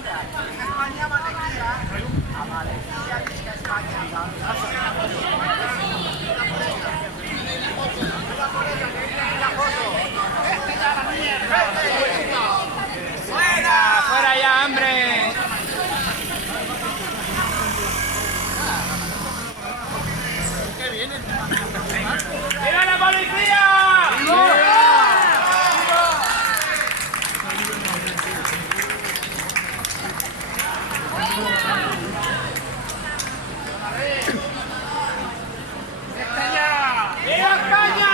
España mantequilla. Mantequilla dice España. ¡Fuera! ¡Fuera ya, hombre! ¡Viva la policía! ¡Viva España!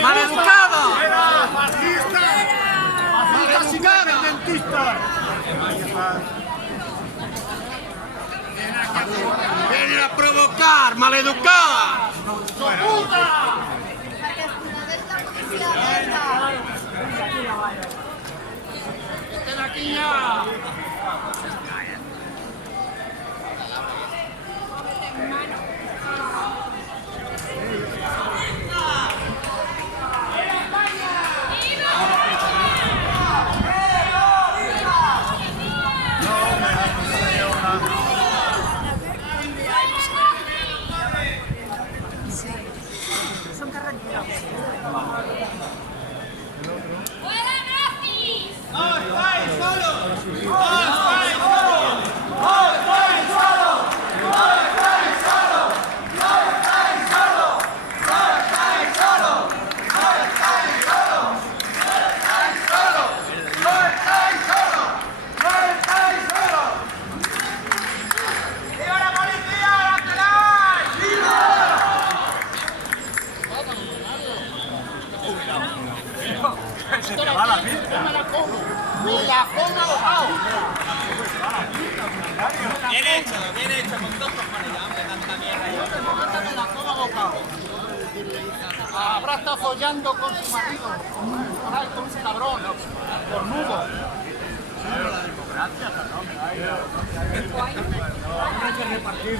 ¡Maleducado! ¡Vienen a provocar, maleducada! ¡Estén aquí ya! Se te va la vida. Me la como. Bien hecho, con dos cojones, hombre, tanta mierda. Me la como bocado. Habrá estado follando con su marido. Ay, con ese cabrón. Cornudo. La democracia, no, hay que repartir.